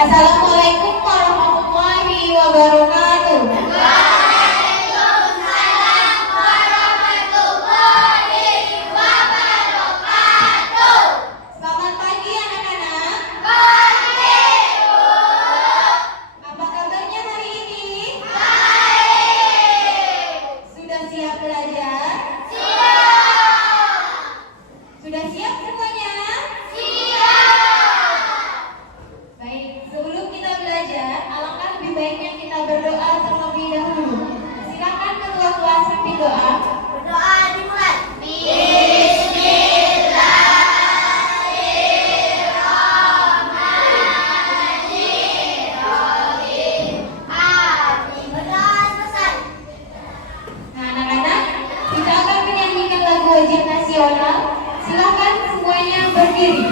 Assalamualaikum warahmatullahi wabarakatuh. Waalaikumsalam warahmatullahi wabarakatuh. Selamat pagi anak-anak. Pagi, Bu. Apa kabarnya hari ini? Baik. Sudah siap belajar? Siap. Sudah siap semuanya? Siap. Baik, sebelum kita belajar, alangkah lebih baiknya kita berdoa terlebih dahulu. Silakan ketua kelas pimpin doa. Berdoa dimulai. Bismillahirrahmanirrahim. Amin. Berdoa selesai. Nah, anak-anak, kita akan menyanyikan lagu wajib nasional. Silakan semuanya berdiri.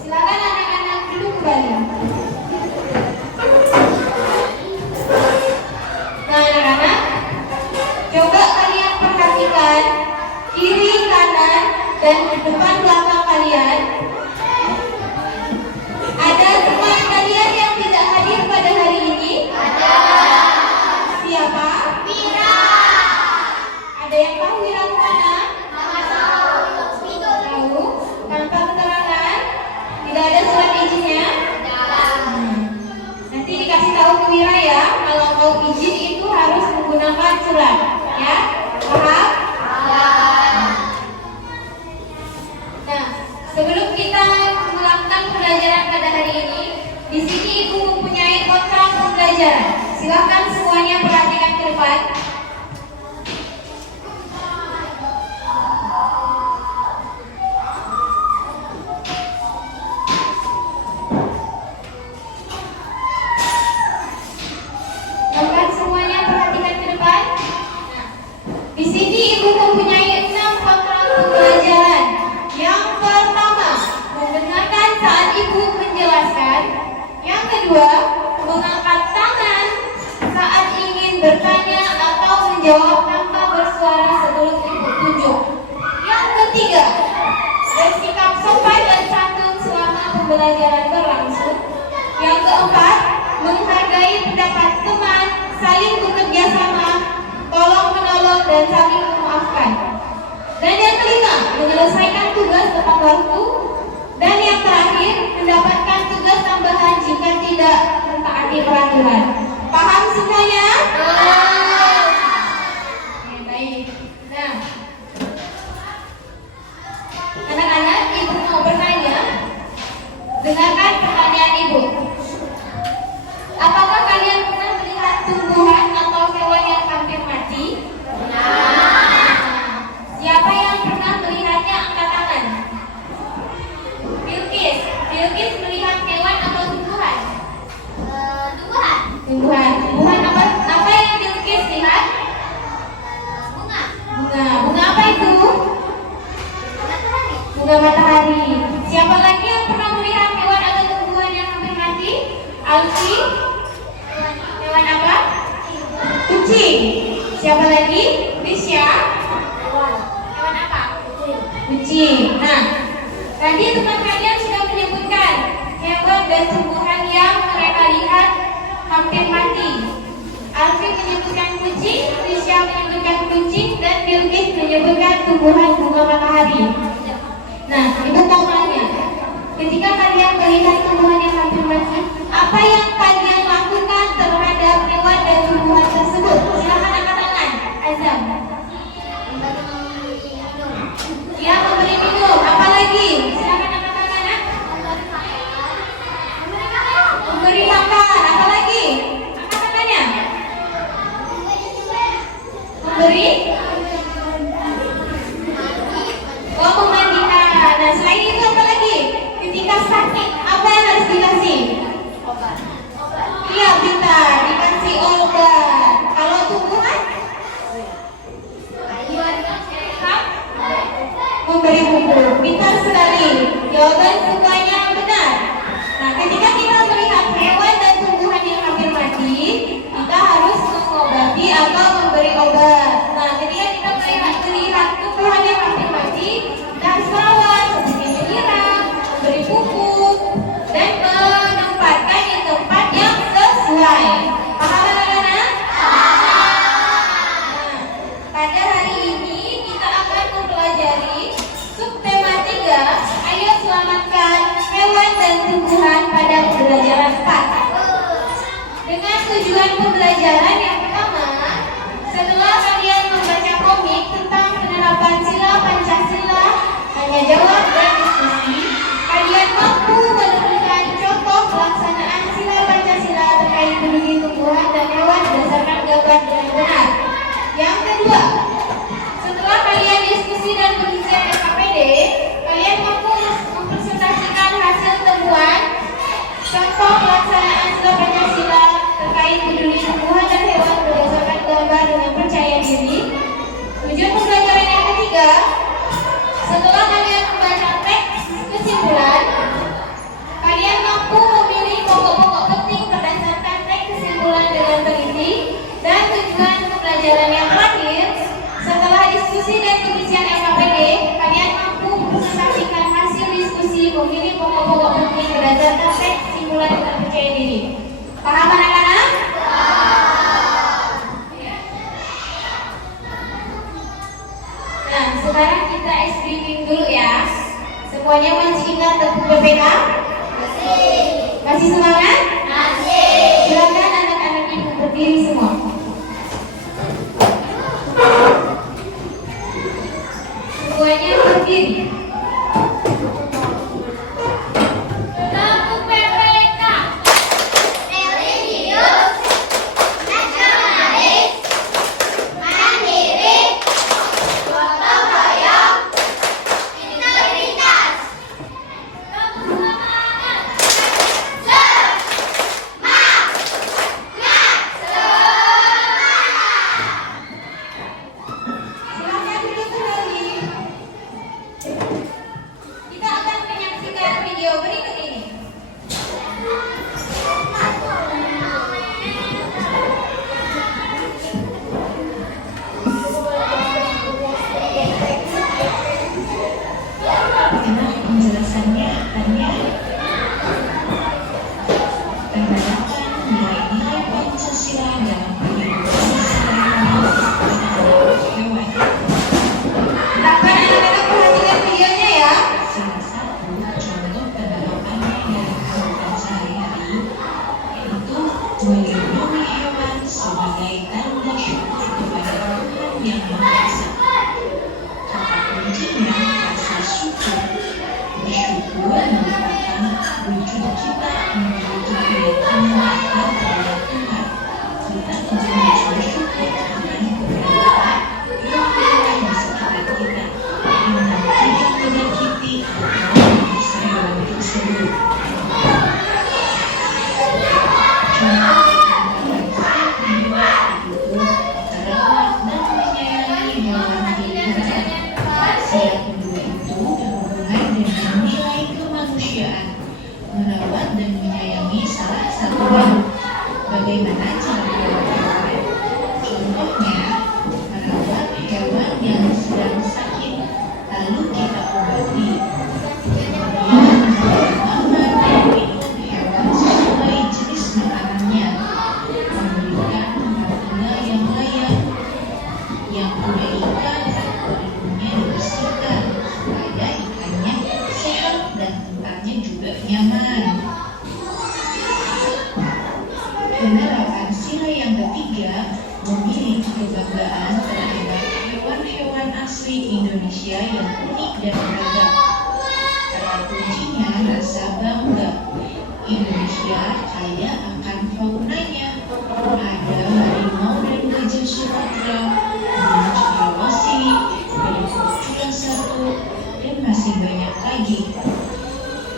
Silakan anak-anak duduk kembali. Nah, anak-anak, coba kalian perhatikan kiri, kanan, dan depan belakang kalian. Ada teman kalian yang tidak hadir pada hari ini? Siapa? Wira. Ada yang tahu Wira kemana? Tahu? Tanpa keterangan? Tidak ada surat izinnya? Nanti dikasih tahu ke Wira ya, kalau mau izin itu harus menggunakan surat, ya? Paham? Nah, sebelum kita melakukan pembelajaran pada hari ini, di sini Ibu mempunyai kontrak pembelajaran. Silakan semuanya perhatikan ke depan. Silakan semuanya perhatikan ke depan. Nah, di sini Ibu mempunyai 6 kontrak pembelajaran. Yang pertama, mendengarkan saat Ibu menjelaskan. Yang kedua, mengangkat tangan saat ingin bertanya atau menjawab tanpa bersuara sebelum Ibu tunjuk. Yang ketiga, bersikap sopan dan santun selama pembelajaran berlangsung. Yang keempat, menghargai pendapat teman, saling bekerja sama, tolong menolong dan saling memaafkan. Dan yang kelima, menyelesaikan tugas tepat waktu. Dan yang terakhir, mendapatkan tugas tambahan jika tidak mentaati peraturan. Paham semuanya? Oke, baik. Nah, anak-anak, Ibu mau bertanya. Dengarkan pertanyaan Ibu. Apakah kalian pernah melihat tumbuhan atau hewan yang hampir mati? Siapa yang pernah melihatnya angkat tangan? Bilkis. Bilkis melihat hewan atau tumbuhan? Tumbuhan. Tumbuhan apa yang Bilkis lihat? Bunga. Bunga apa itu? Matahari. Bunga matahari. Siapa lagi yang pernah melihat hewan atau tumbuhan yang hampir mati? Alfi. Hewan apa? Kucing. Siapa lagi? Lisha. Hewan apa? kucing. Nah, tadi teman kalian sudah menyebutkan hewan dan tumbuhan yang mereka lihat hampir mati. Alvin menyebutkan kucing, Risha menyebutkan kucing, dan Bilkis menyebutkan tumbuhan bunga matahari. Nah, itu potongannya. Ketika kalian melihat tumbuhan yang hampir mati, apa yang kalian lakukan terhadap hewan dan tumbuhan tersebut? Silakan angkat tangan. Azam. Ya, memberi minum. Apa lagi? Silakan angkat tangan. Nak. Memberi makan. Apa lagi? Angkat tangannya. Memberi. Oh, memandikan. Nah, selain itu apa lagi? Ketika sakit, apa yang harus dikasih? Obat. Iya, pintar. Dikasih obat. Kalau tumbuhan? Memberi pupuk. Pintar sekali. Jawaban semuanya benar. Nah, ketika kita melihat hewan dan tumbuhan yang hampir mati, kita harus mengobati atau memberi obat. Nah, ketika kita melihat tumbuhan yang hampir mati, kita harus merawat seperti menyiram, memberi pupuk, dan menempatkan di tempat yang sesuai. Paham anak-anak? Pada hari ini kita akan mempelajari subtema 3. Ayo selamatkan hewan dan tumbuhan pada pembelajaran 4. Dengan tujuan pembelajaran yang pertama, setelah kalian membaca komik tentang penerapan sila Pancasila, tanya jawab dan diskusi, kalian mampu menemukan contoh pelaksanaan sila Pancasila terkait melindungi tumbuhan dan hewan berdasarkan gambar dengan benar. Yang kedua, setelah kalian diskusi dan pengisian SKPD, kalian mampu mempresentasikan hasil temuan contoh pelaksanaan sila Pancasila terkait peduli tumbuhan dan hewan berdasarkan gambar dengan percaya diri. Tujuan pembelajaran yang ketiga, setelah kalian membaca teks kesimpulan, kalian mampu memilih pokok-pokok penting berdasarkan teks kesimpulan dengan teliti. Dan tujuan pembelajaran yang terakhir, setelah diskusi dan pengisian LKPD, kalian mampu mempresentasikan hasil diskusi, memilih pokok-pokok penting berdasarkan teks kesimpulan dengan percaya diri. Paham anak-anak? Nah, sekarang kita briefing dulu ya. Semuanya masih ingat tentang BPK? Masih semangat? Silakan anak-anak ibu berdiri semua. Semuanya berdiri. melindungi hewan sebagai tanda syukur kepada Tuhan yang Maha Esa. Kata kuncinya rasa syukur. Bersyukur merupakan wujud kita memiliki keyakinan kepada Tuhan. Kita tentu harus bersyukur dengan keberadaan hewan-hewan di sekitar kita yang tidak menyakiti atau menyiksa hewan tersebut. Merawat dan menyayangi salah satu hewan. Bagaimana cara merawat hewan? Contohnya, merawat hewan yang sedang sakit, lalu kita Yang punya ikan, pelindungnya dibersihkan supaya ikannya sehat dan tempatnya juga nyaman. Penerapan sila yang ketiga memiliki kebanggaan terhadap hewan-hewan asli Indonesia yang unik dan beragam. Kata kuncinya rasa bangga. Indonesia kaya akan faunanya. Ada harimau dan gajah Sumatera, burung cendrawasih, ada kucing satu, dan masih banyak lagi.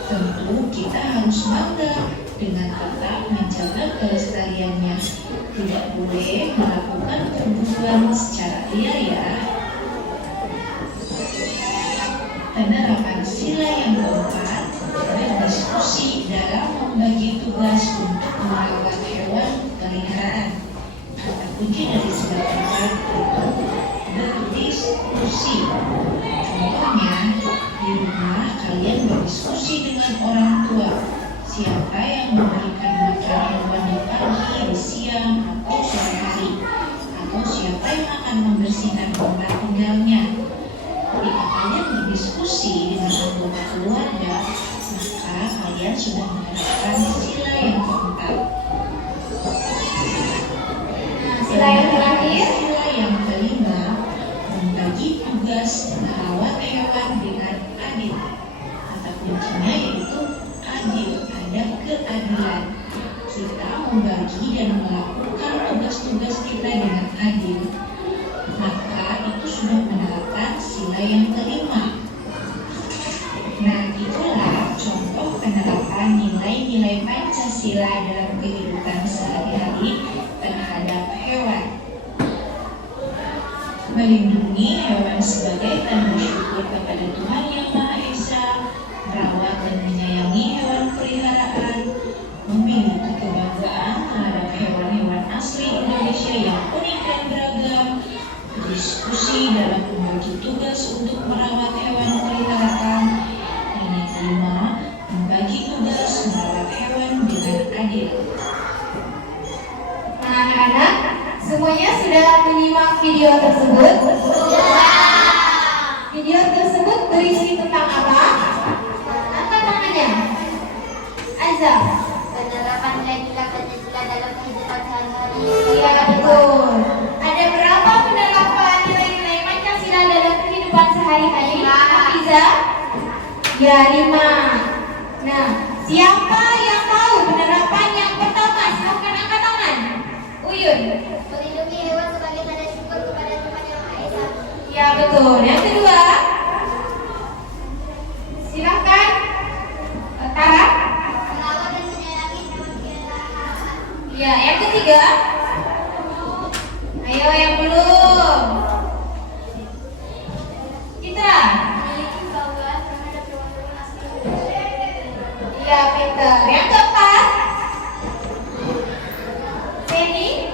Tentu kita harus bangga dengan tetap menjaga kelestariannya. Tidak boleh melakukan perburuan secara liar ya. Penerapan sila yang keempat, berdiskusi dalam membagi tugas untuk merawat hewan peliharaan. Kata kunci dari sila keempat itu berdiskusi. Contohnya, di rumah kalian berdiskusi dengan orang tua. Siapa yang memberikan makan hewan di pagi, di siang, atau sore hari? Atau siapa yang akan membersihkan tempat tinggalnya? Jika kalian berdiskusi dengan anggota keluarga, maka kalian sudah menerapkan sila yang keempat. Sila yang terakhir, Sila yang kelima, membagi tugas merawat hewan dengan adil. Kata kuncinya yaitu adil, ada keadilan. Kita membagi dan melakukan tugas-tugas kita dengan adil, maka itu sudah menerapkan sila yang kelima. Nah, itulah contoh penerapan nilai-nilai Pancasila dalam kehidupan sehari-hari terhadap hewan. Melindungi hewan sebagai tanda syukur kepada Tuhan Yang Maha Esa, merawat dan menyayangi hewan peliharaan, memiliki kebanggaan terhadap hewan-hewan asli Indonesia yang unik dan beragam, berdiskusi dalam membagi tugas untuk merawat hewan peliharaan. Ini kelima, membagi tugas merawat hewan dengan adil. nah anak-anak, semuanya sudah menyimak video tersebut? Video tersebut berisi tentang apa? Angkat tangannya. Azam. Penerapan nilai-nilai Pancasila dalam kehidupan sehari-hari. Iya betul. Ada berapa penerapan nilai-nilai Pancasila dalam kehidupan sehari-hari? Hafiza? Ya 5. Nah, siapa yang tahu penerapan yang pertama? Silakan angkat tangan. Uyun. Melindungi hewan sebagai tanda syukur kepada Tuhan Yang Maha Esa. Ya betul. Yang kedua, silakan Tara. Merawat dan menyayangi hewan peliharaan. Ya, yang ketiga. Ayo yang belum. Citra. Memiliki kebanggaan terhadap hewan-hewan asli Indonesia. Ya, pintar. Yang keempat. Jenny.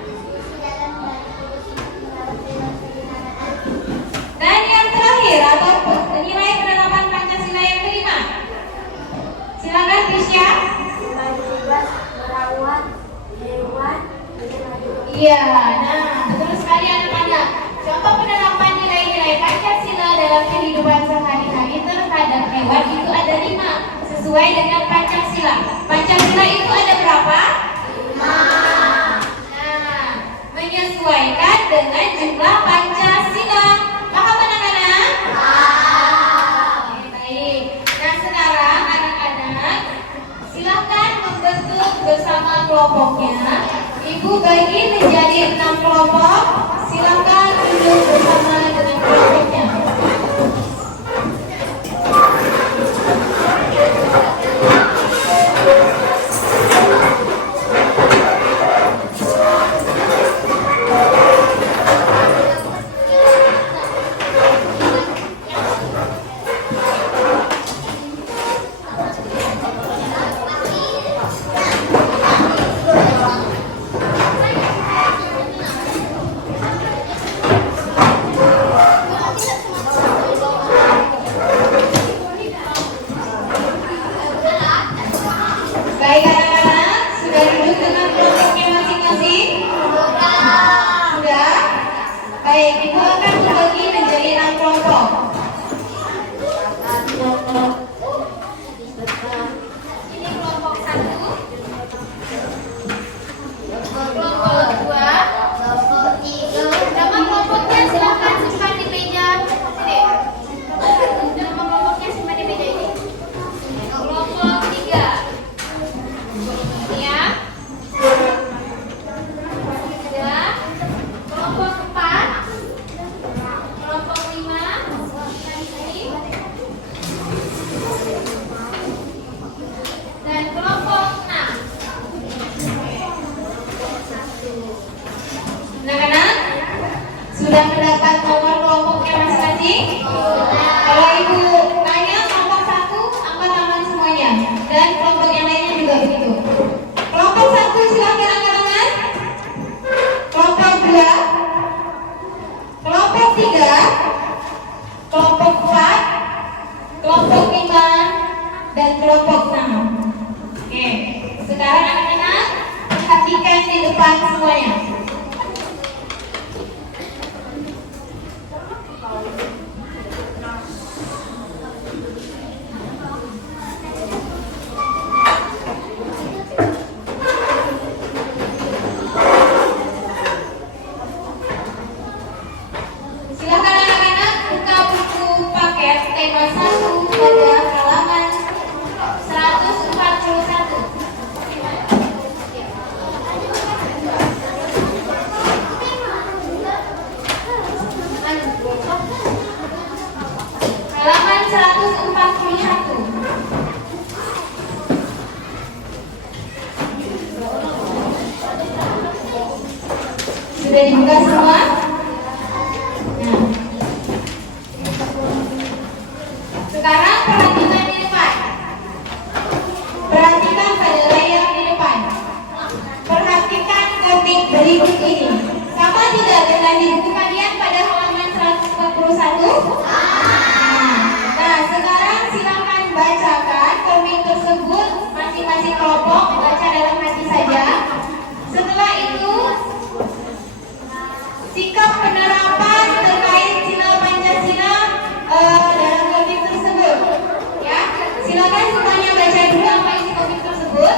Diskusi dalam membagi tugas untuk merawat hewan peliharaan. Dan yang terakhir atau nilai penerapan Pancasila yang kelima. Silakan Tisha. Membagi tugas merawat hewan peliharaan. Iya, nah betul sekali anak-anak. Contoh penerapan nilai-nilai Pancasila dalam kehidupan sehari-hari terhadap hewan itu ada 5 sesuai dengan Pancasila. Pancasila itu ada berapa? 5. Nah, menyesuaikan dengan jumlah Pancasila. Paham anak-anak? Oke, baik. Nah sekarang anak-anak silakan membentuk bersama kelompoknya. Ibu bagi menjadi 6 kelompok. Silakan duduk bersama dengan kelompoknya. Sudah mendapat nomor kelompoknya masing-masing? Kalau ibu tanya kelompok 1, angkat tangan semuanya. Dan kelompok yang lainnya juga begitu. Kelompok 1 silakan angkat tangan. Kelompok 2, kelompok 3, kelompok 4, kelompok 5, dan kelompok 6. Oke, sekarang anak-anak perhatikan di depan semuanya. Silakan anak-anak buka buku paket tema 1 pada halaman 141. Halaman 141. Sudah dibuka semua? Nah. Sekarang perhatikan di depan. Perhatikan pada layar di depan. Perhatikan komik berikut ini. Sama tidak dengan di buku kalian pada halaman 141? Nah, sekarang silakan bacakan komik tersebut masing-masing kelompok, baca dalam hati saja. Setelah itu, sikap penerapan terkait sila Pancasila dalam komik tersebut. Ya, silakan semuanya baca dulu apa isi komik tersebut.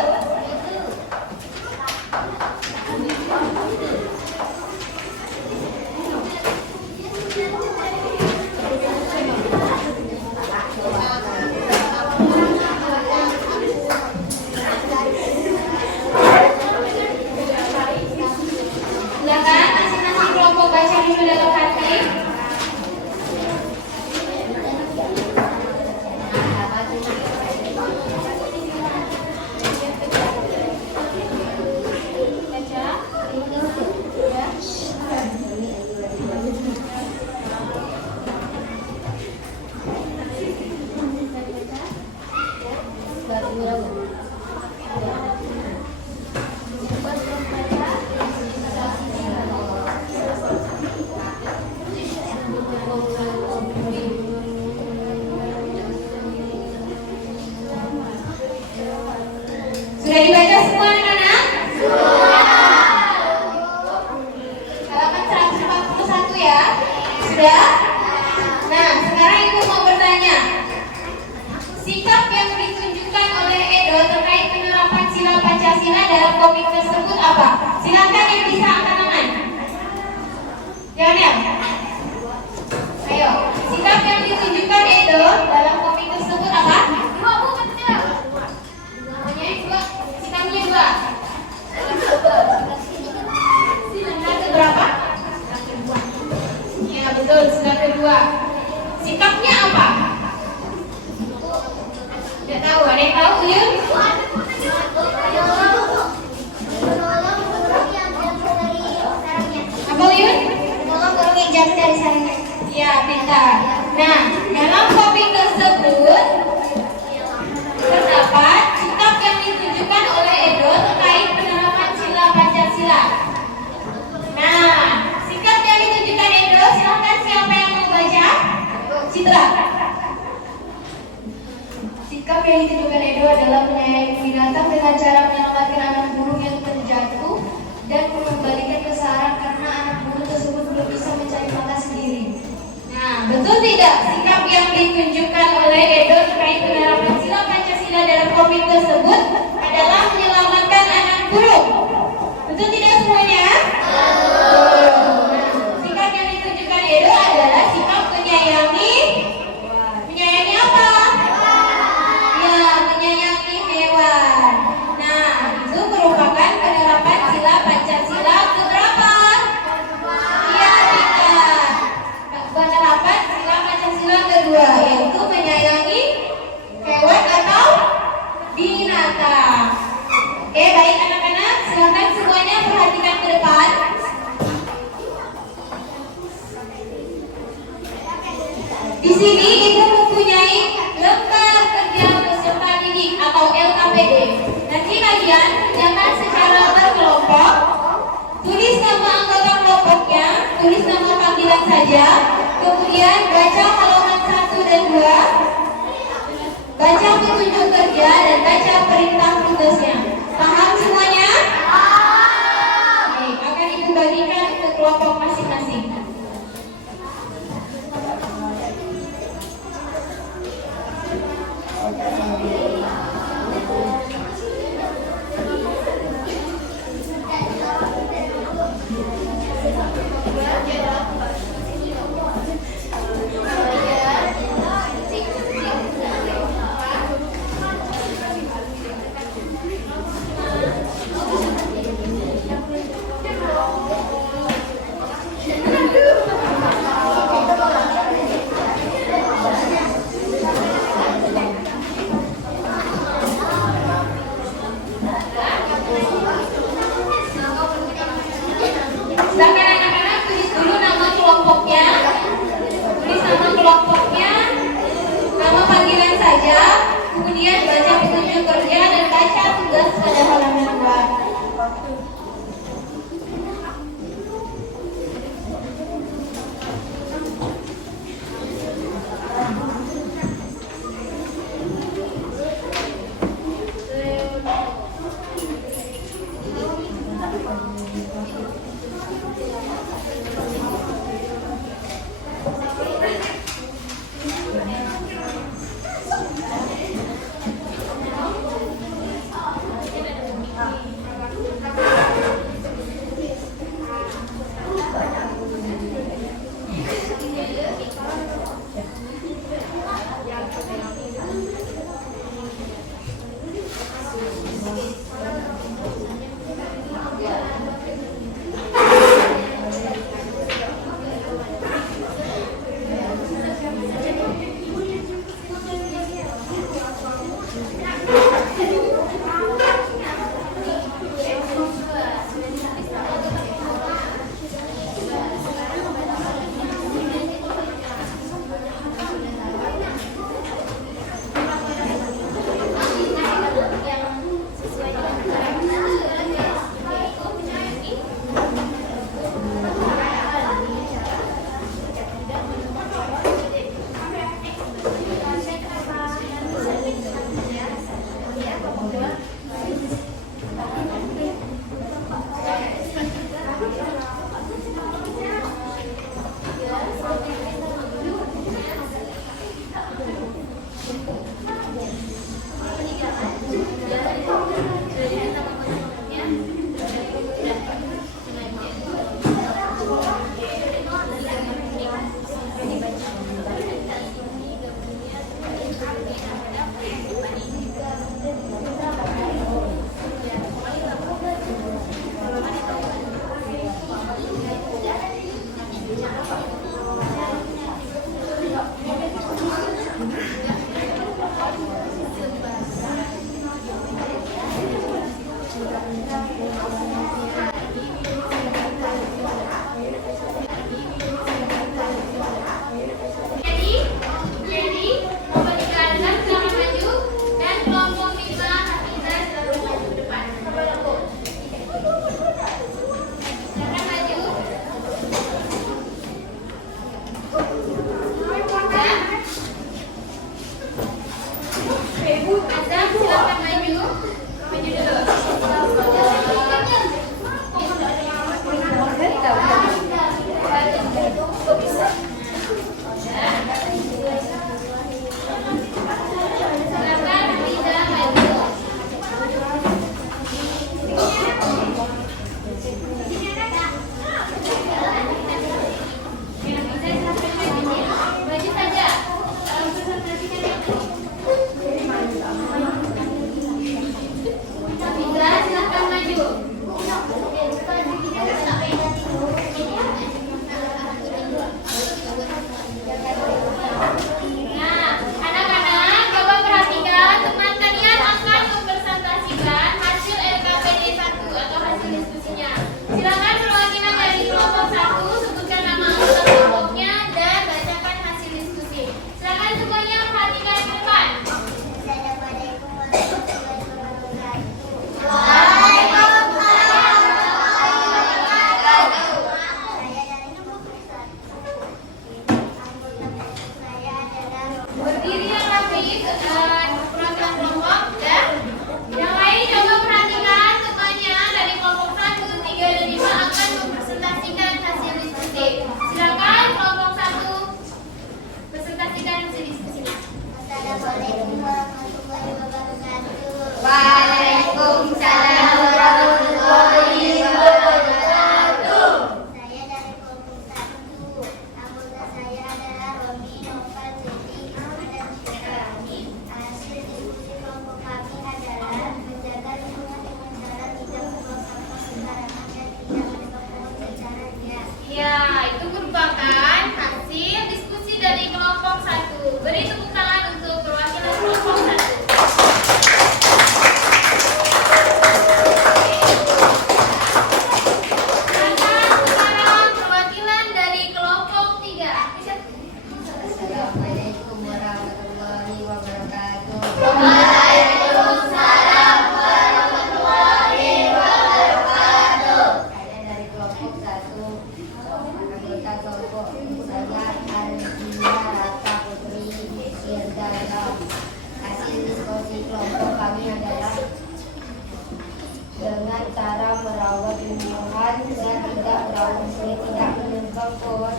Silakan masing-masing kelompok baca dulu dalam hati. Sudah dibaca semua anak-anak? Halaman 141 ya? Sudah? Nah, sekarang ibu mau bertanya. Sikap yang ditunjukkan oleh Edo terkait penerapan sila Pancasila dalam komik tersebut apa? Silakan yang bisa angkat tangan. Jangan. Ayo, sikap yang ditunjukkan Edo dalam komik tersebut apa? Sikapnya 2. Sila keberapa? Ya betul, sila kedua. Sikapnya apa? Tidak tahu, ada yang tahu Yun? Apa Yun? Burung yang jatuh dari sarangnya. Ya, pintar. Nah, dalam komik tersebut terdapat sikap yang ditunjukkan oleh Edo terkait penerapan sila Pancasila. Nah, sikap yang ditunjukkan Edo, silakan siapa yang mau baca? Citra. Sikap yang ditunjukkan Edo adalah menyayangi binatang dengan cara menyelamatkan anak burung yang terjatuh dan mengembalikan ke sarang karena anak burung tersebut belum bisa mencari makan sendiri. Nah, betul tidak sikap yang ditunjukkan oleh Edo terkait penerapan sila Pancasila dalam komik tersebut adalah menyelamatkan anak burung? Betul tidak semuanya? Nah, sikap yang ditunjukkan Edo adalah sikap menyayangi apa? Ya, menyayangi hewan. Nah, itu merupakan penerapan sila Pancasila keberapa? Ya, tidak. Penerapan sila Pancasila kedua, yaitu menyayangi hewan atau binatang. Di sini Ibu mempunyai lembar kerja peserta didik atau LKPD. Nanti kalian kerjakan secara berkelompok. Tulis nama anggota kelompoknya, tulis nama panggilan saja. Kemudian baca halaman 1 dan 2. Baca petunjuk kerja dan baca perintah tugasnya. Paham semuanya? Baik, akan Ibu bagikan ke kelompok masing-masing.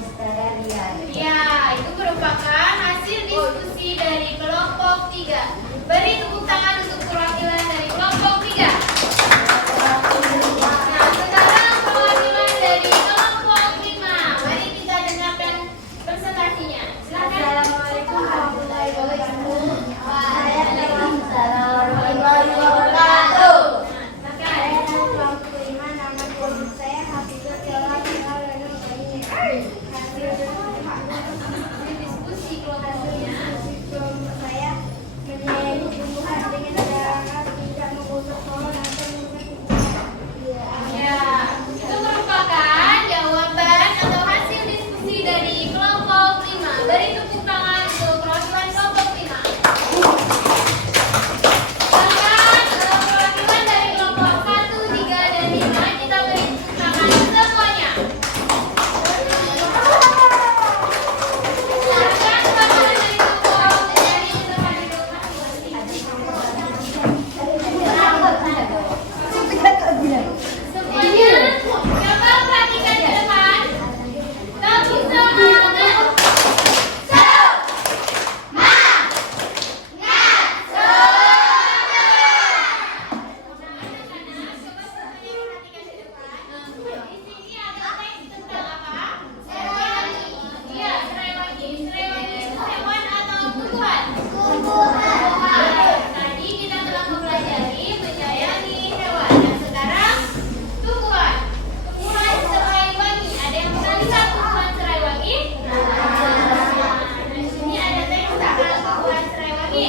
keseharian. Ya, itu merupakan hasil diskusi dari kelompok 3. Beri tepuk tangan untuk perwakilan dari kelompok 3. Nah, sekarang perwakilan dari kelompok 5. Mari kita dengarkan presentasinya. Silakan. Assalamualaikum warahmatullahi wabarakatuh. Waalaikumsalam warahmatullahi wabarakatuh. Silakan. Saya dari kelompok 5, nama guru saya Hafizah Tiara Diskusi kelompoknya. kelompok saya menilai tumbuhan dengan cara tidak mengutuk pohon atau Ya, itu merupakan jawaban atau hasil diskusi dari kelompok 5. Beri tepuk tangan untuk perwakilan kelompok 5. Sedangkan perwakilan dari kelompok 1, 3, dan 5 kita beri tepuk tangan semuanya. Silakan perwakilan dari kelompok dari depan duduk masing-masing. Semuanya, coba perhatikan ke depan. Tapi semangat. Anak-anak, coba semuanya perhatikan ke depan. Di sini ada teks tentang apa? Serewangi. Iya, serewangi. Serewangi itu hewan atau tumbuhan? Tumbuhan. Tadi kita telah mempelajari menyayangi hewan. Dan sekarang tumbuhan. Tumbuhan serai wangi. Ada yang pernah lihat tumbuhan serai wangi? Nah, di sini ada teks tentang tumbuhan serai wangi.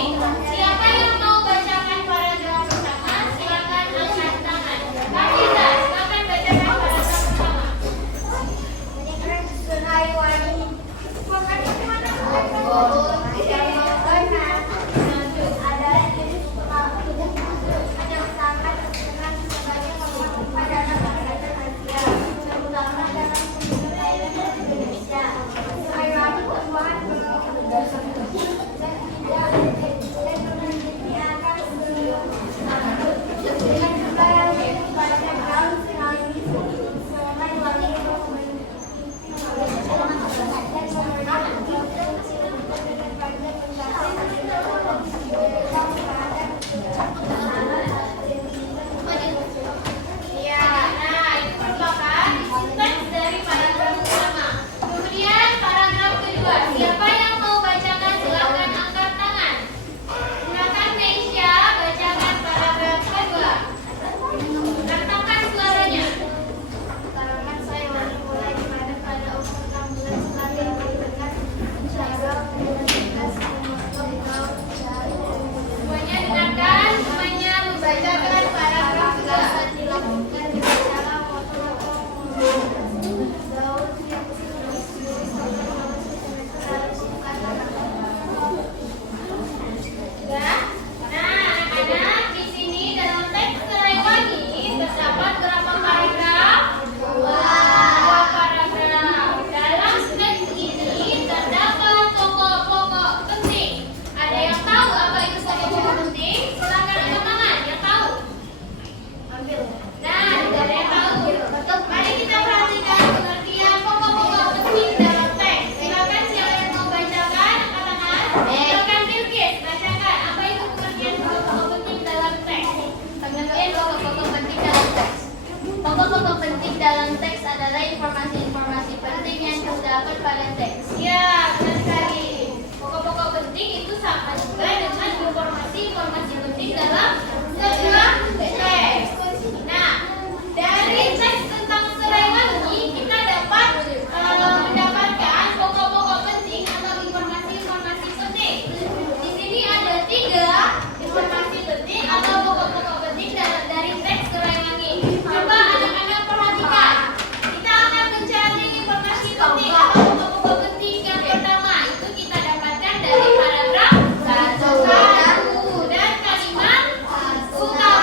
Siapa yang mau bacakan paragraf pertama? Silakan angkat tangan. Hafiza, silakan bacakan paragraf pertama. adalah jenis tumbuhan yang sangat terkenal sebagai pemakan pada anak-anak Asia, terutama dalam budaya Indonesia. Hewan tumbuhan dan menyediakan dengan jumlah yang lebih banyak daun serangi selain wangi Ya, nah itu merupakan teks dari paragraf pertama. Kemudian paragraf kedua. Siapa yang mau bacakan silakan angkat tangan. Silakan Meisya bacakan paragraf kedua. Katakan suaranya. Karangan saya mulai dimadam pada umur 6 bulan setelah diberikan insyaallah dengan Semuanya dengarkan, semuanya membacakan paragraf kedua. dilakukan dengan cara daun yang Ya. Nah, anak-anak di sini dalam teks serai wangi terdapat berapa paragraf? Dua paragraf. Dalam teks ini terdapat pokok-pokok penting. Ada yang tahu apa itu pokok-pokok penting? Silakan angkat tangan yang tahu. Nah, tidak ada yang tahu. Mari kita perhatikan pengertian pokok-pokok penting dalam teks. Silakan siapa yang mau bacakan angkat tangan. Silakan Bilqis bacakan apa itu pengertian pokok-pokok penting dalam teks. Pengertian pokok-pokok penting dalam teks. Pokok-pokok penting dalam teks adalah informasi-informasi penting yang terdapat pada teks. Ya, benar sekali. Pokok-pokok penting itu sama juga dengan informasi-informasi penting dalam sebuah teks. Nah, dari teks tentang serai wangi kita dapat mendapatkan pokok-pokok penting atau informasi-informasi penting. Di sini ada 3 informasi penting atau pokok-pokok penting dari teks serai wangi. Coba anak-anak perhatikan. Kita akan mencari informasi penting atau pokok-pokok penting yang pertama itu kita dapatkan dari paragraf 1 dan kalimat utama.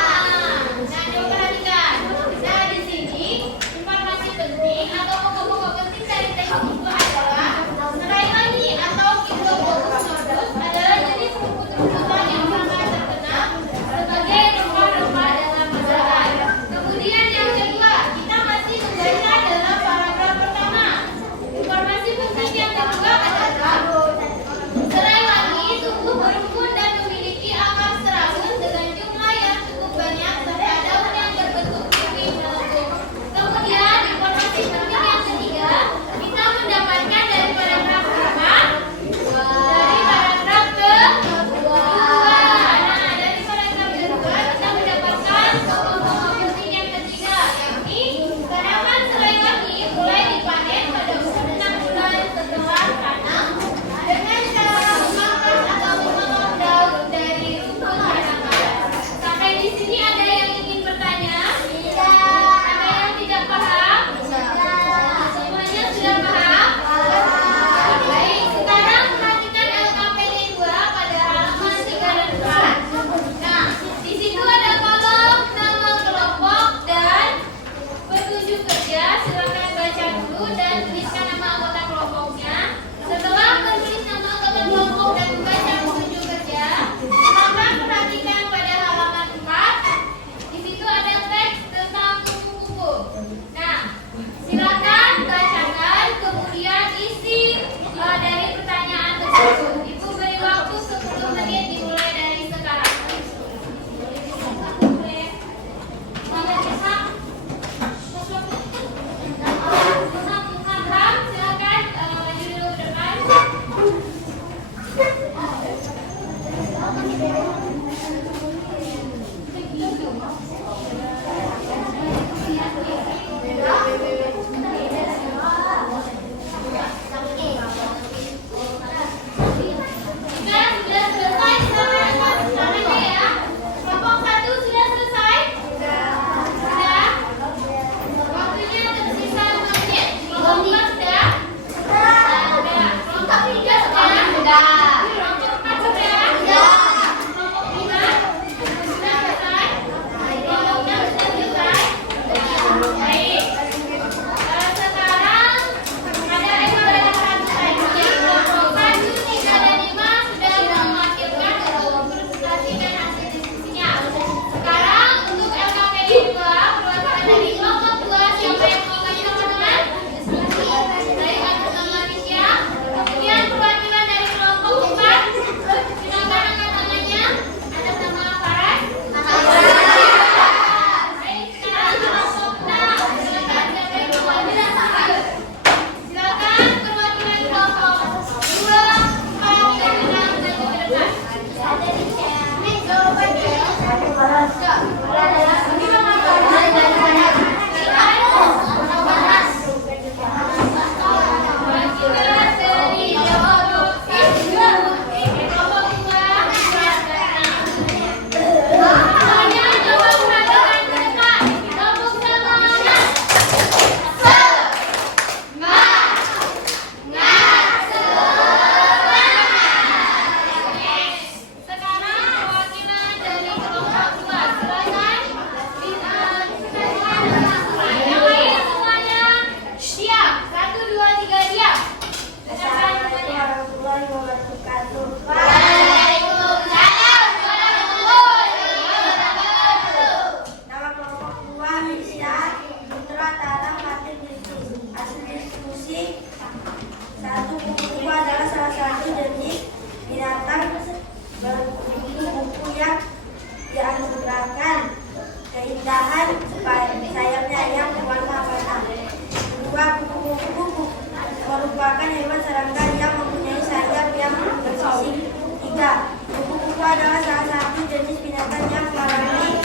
hewan serangga yang mempunyai sayap yang bersisik. 3. Kupu-kupu adalah salah satu jenis binatang yang mengalami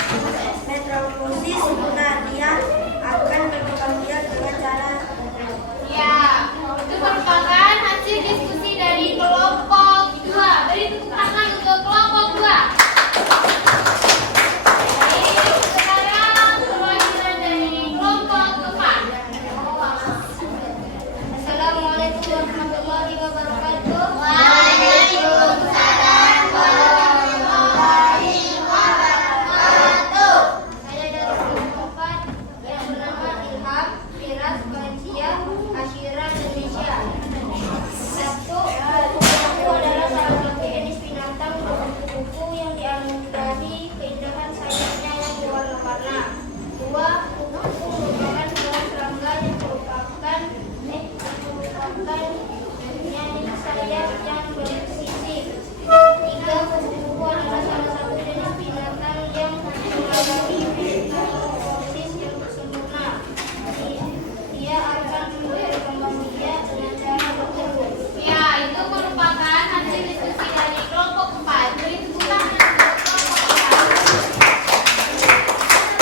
metamorfosis sempurna. Dia akan berkembang biak dengan cara Ya, itu merupakan hasil diskusi dari kelompok 2. Beri tepuk tangan untuk kelompok 2. Sekarang perwakilan dari kelompok 4. Assalamualaikum warahmatullahi wabarakatuh. Waalaikumsalam warahmatullahi wabarakatuh. Saya dari kelompok 4 yang bernama Ilham, Firas, Valencia, Asyira, Indonesia. 1. Kupu-kupu adalah salah satu jenis binatang kupu-kupu yang dianugerahi keindahan sayapnya yang berwarna-warna. 2. Kupu-kupu merupakan hewan serangga yang merupakan mempunyai sayap yang bersisik. 3. Kupu-kupu adalah salah satu jenis binatang yang mengalami metamorfosis yang sempurna. Dia akan berkembang biak dengan cara bertelur. Ya, itu merupakan hasil diskusi dari kelompok 4. Beri tepuk tangan untuk kelompok 4.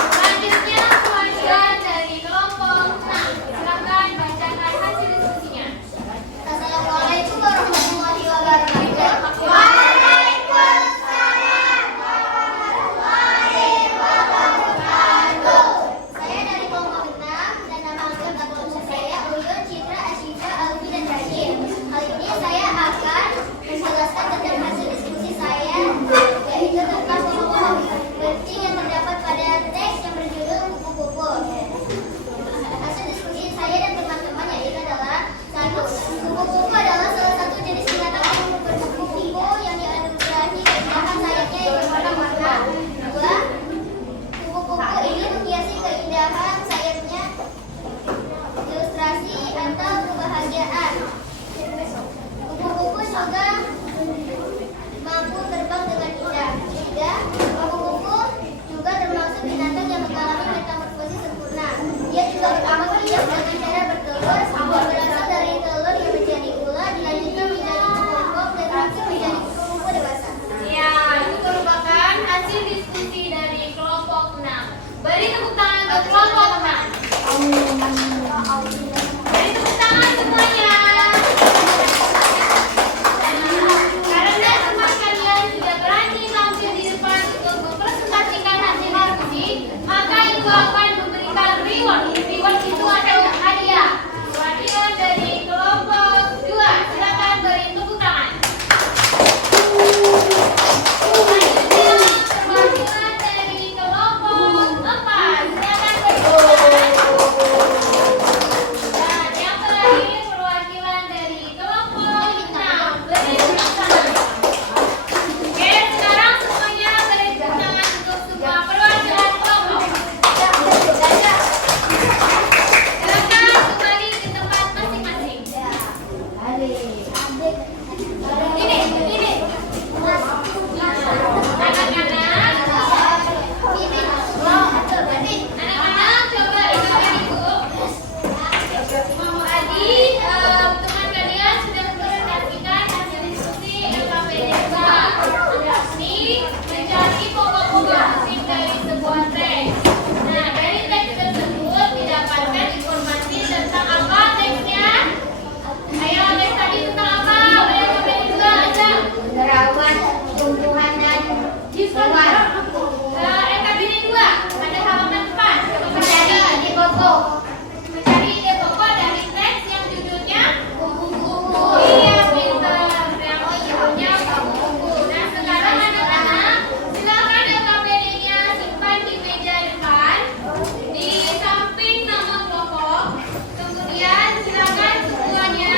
Selanjutnya perwakilan dari kelompok 6. Silakan bacakan hasil diskusinya. Assalamualaikum warahmatullahi wabarakatuh. Saya dari kelompok 6 dan nama lengkap kelompok saya Uyun, Citra, Asyida, Alfi, dan Rashid. Kali ini saya akan menjelaskan tentang hasil diskusi saya, yaitu tentang kelompok penting yang terdapat pada teks yang berjudul kupu-kupu. Hasil diskusi saya dan teman-teman yaitu adalah 1. Kupu-kupu adalah salah satu jenis binatang yang berkupu-kupu yang dianugerahi keindahan sayapnya yang berwarna-warna. 2. Kupu-kupu ini menghiasi keindahan sayapnya ilustrasi atau kebahagiaan. Kupu-kupu juga mampu terbang dengan indah. 3. Kupu-kupu juga termasuk binatang yang mengalami metamorfosis sempurna. Dia juga beramal biak dengan cara bertelur yang berasal dari telur yang menjadi ular, dilanjutkan menjadi kupu-kupu dan terakhir menjadi kupu-kupu dewasa. Ya, itu merupakan hasil diskusi dari kelompok 6. Beri tepuk tangan untuk kelompok 6. Beri tepuk tangan semuanya. Karena semua kalian sudah berani tampil di depan untuk mempresentasikan hasil diskusi, maka ibu akan memberikan reward. Reward itu adalah hadiah. Perwakilan dari kelompok 2, silakan beri tepuk tangan. Selanjutnya perwakilan dari kelompok 4, silakan beri tepuk tangan. Dan yang terakhir perwakilan dari kelompok 6, beri tepuk tangan. Oke, sekarang semuanya beri tepuk tangan untuk semua perwakilan kelompok. Silakan kembali ke tempat masing-masing. Ini. Anak-anak coba dengarkan ibu. Tadi teman kalian sudah mempresentasikan hasil diskusi LKPD 2. Ini mencari pokok-pokok penting dari sebuah teks. Nah, dari teks tersebut didapatkan informasi tentang apa teksnya? Ayo, teks tadi tentang apa? LKPD 2 aja. Merawat tumbuhan dan hewan. LKPD 2 pada halaman 4. Coba Mencari baca. ide pokok. Mencari ide pokok dari teks yang judulnya Kupu-kupu. Iya, pintar. Yang judulnya kupu-kupu. Nah, sekarang anak-anak, silakan LKPD-nya simpan di meja depan, di samping nama kelompok. Kemudian silakan semuanya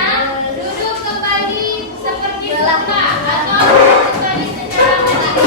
duduk kembali seperti semula atau duduk kembali secara mandiri.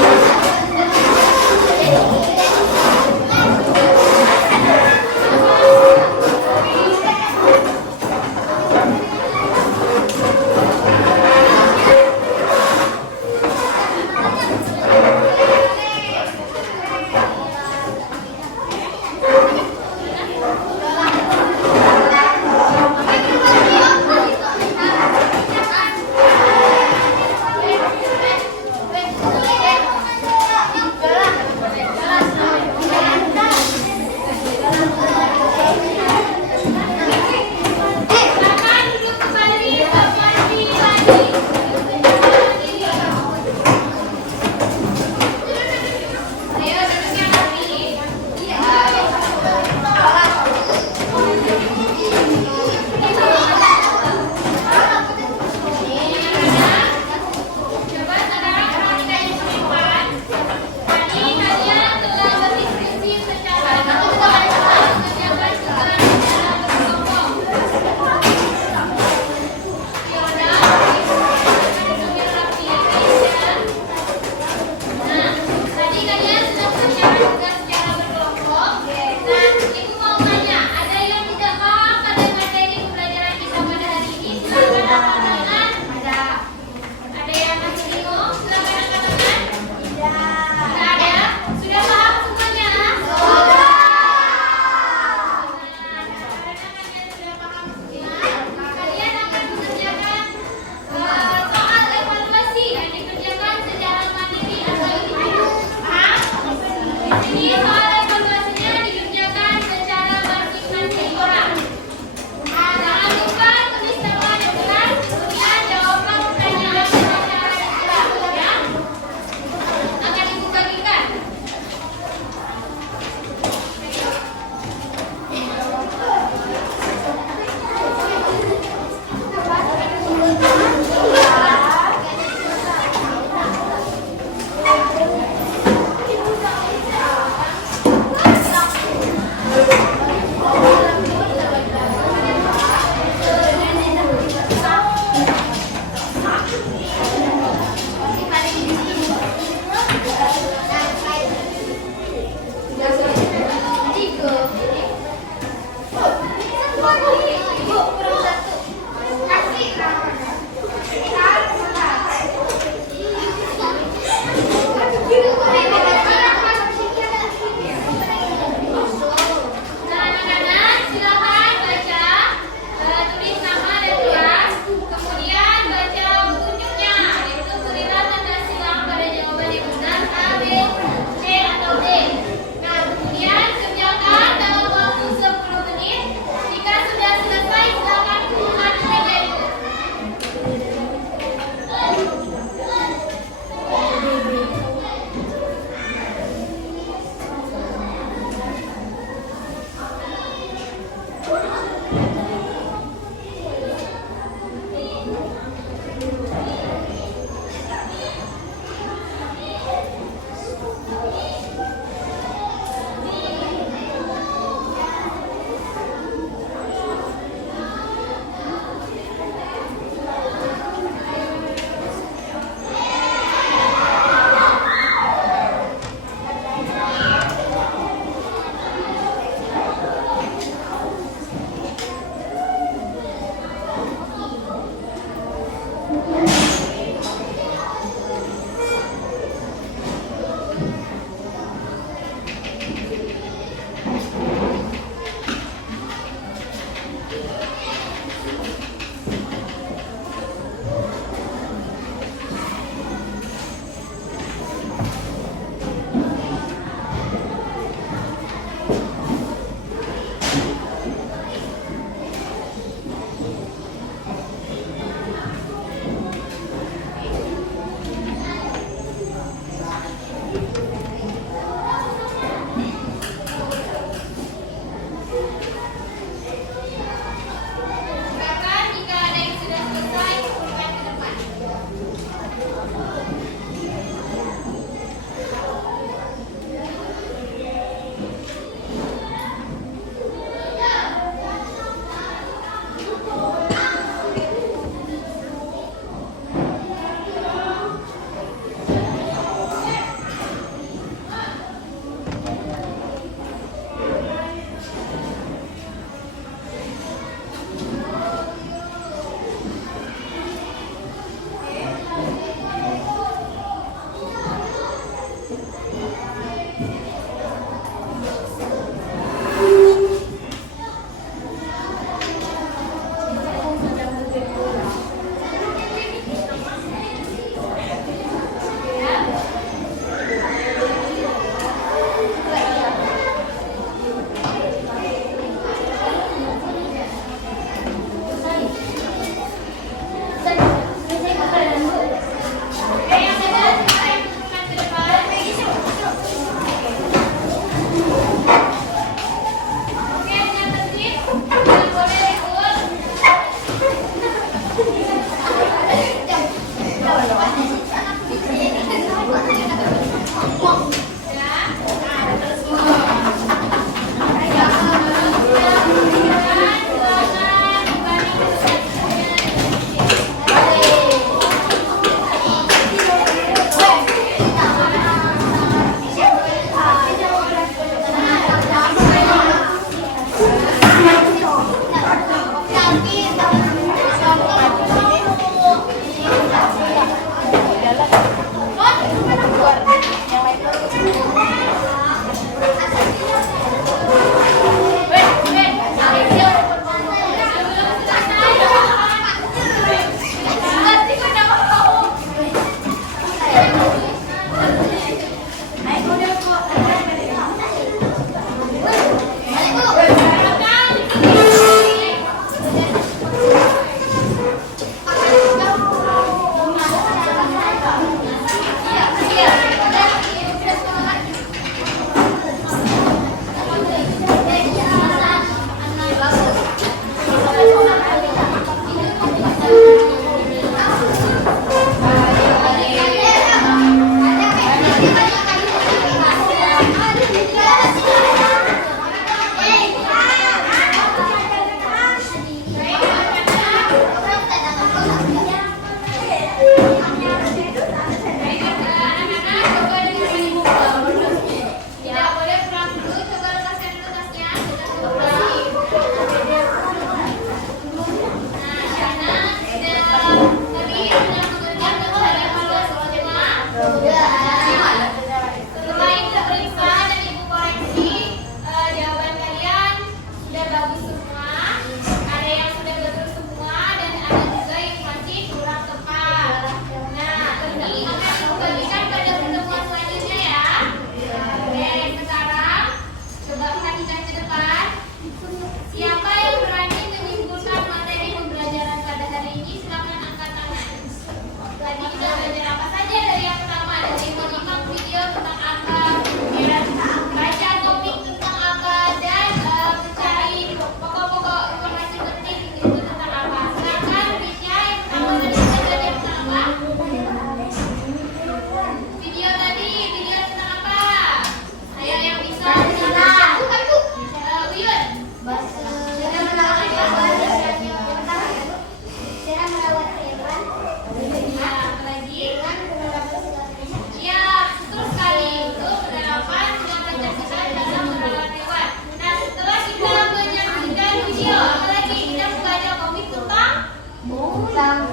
terbang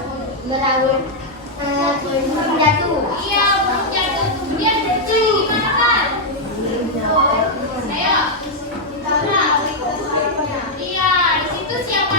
berawal jatuh. Iya, burung jatuh. Kemudian cari gimana kan? Ayo. Nah, iya, di situ siapa